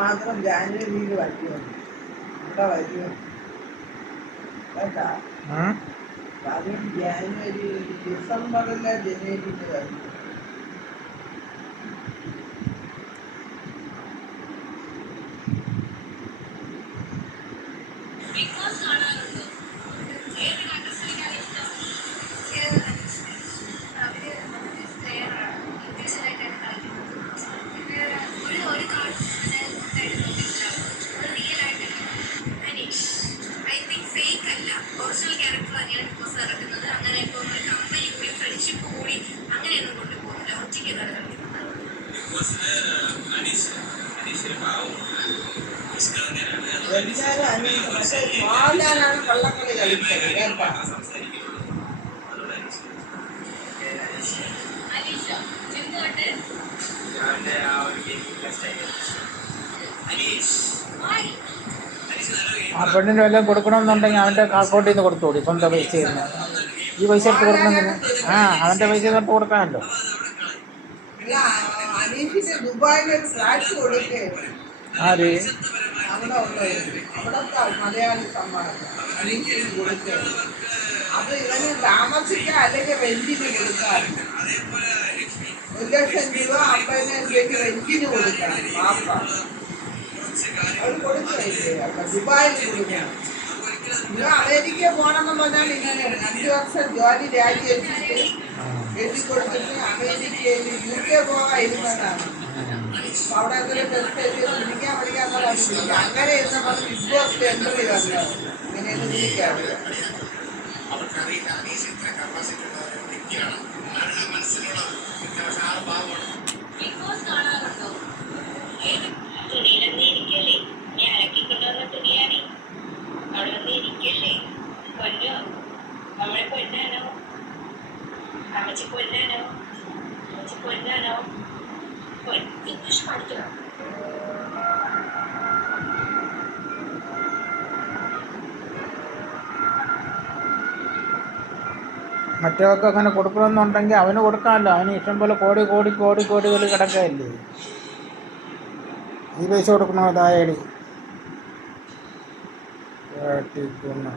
മാത്രം ജാനുവരിയിൽ വരുമോ ഇവിടെ വരുമോ കേട്ടാ അതും ജാനുവരി ഡിസംബറിലെ ജനുവരിയിൽ വരും മോഹൻലാലാണ് കള്ളക്കളി കളിച്ചത് കേട്ടാ ആ പെണ്ണിന് വല്ലതും കൊടുക്കണമെന്നുണ്ടെങ്കിൽ അവൻ്റെ അക്കൗണ്ടിൽ നിന്ന് കൊടുത്തുകൂടി സ്വന്തം പൈസ ചെയ്യുന്ന ഈ പൈസ എടുത്ത് കൊടുക്കണമെന്നില്ല അവൻ്റെ പൈസ എടുത്ത് കൊടുക്കാമല്ലോ അനീഷിന് ദുബായിലൊരു ഫ്ലാറ്റ് കൊടുക്കേ ആര് അവിടത്തെ മലയാളി സമ്മാനം അനീഷിന് കൊടുക്കുക അത് ഇവന് താമസിക്കാൻ അല്ലെങ്കിൽ റെന്റിന് കൊടുക്കാൻ 1,00,000 രൂപ 50,000 രൂപയ്ക്ക് റെന്റിന് കൊടുക്കണം മാസം അത് കൊടുക്കില്ലേ ദുബായിൽ കൊടുക്കണം ഇവ അമേരിക്കയിൽ പോകണമെന്ന് പറഞ്ഞാൽ ഇങ്ങനെയാണ് 5 വർഷം ജോലി രാജിവെച്ചിട്ട് എഴുതി കൊടുത്തിട്ട് അമേരിക്കയിൽ UK പോകാതിരുന്നതാണ് അവിടെ എന്തൊരു ടെസ്റ്റ് വിളിക്കാൻ പഠിക്കാന്നുള്ള അങ്ങനെ ഇരുന്നപ്പോൾ ബിഗ് ബോസ് എൻട്രി വന്നത് ഇങ്ങനെയൊന്നും വിളിക്കാറില്ല മറ്റവർക്ക് അങ്ങനെ കൊടുക്കണമെന്നുണ്ടെങ്കിൽ അവന് കൊടുക്കാമല്ലോ അവന് ഇഷ്ടംപോലെ കോടികൾ കിടക്കുകയല്ലേ ഈ പൈസ കൊടുക്കണോ അതായാലി കേട്ടിരിക്കുന്നു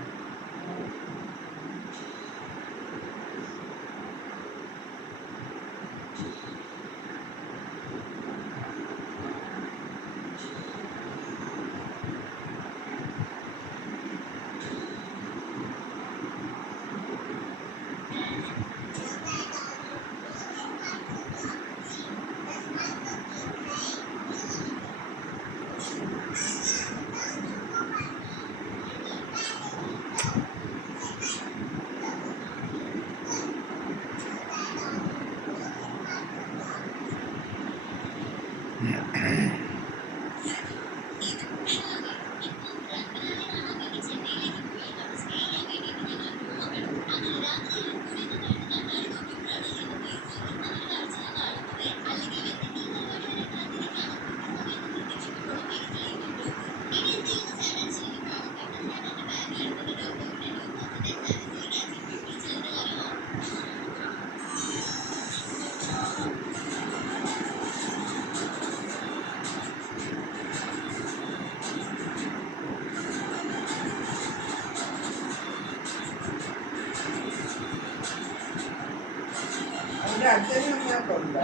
അച്ഛനും അമ്മയൊക്കെ ഉണ്ട്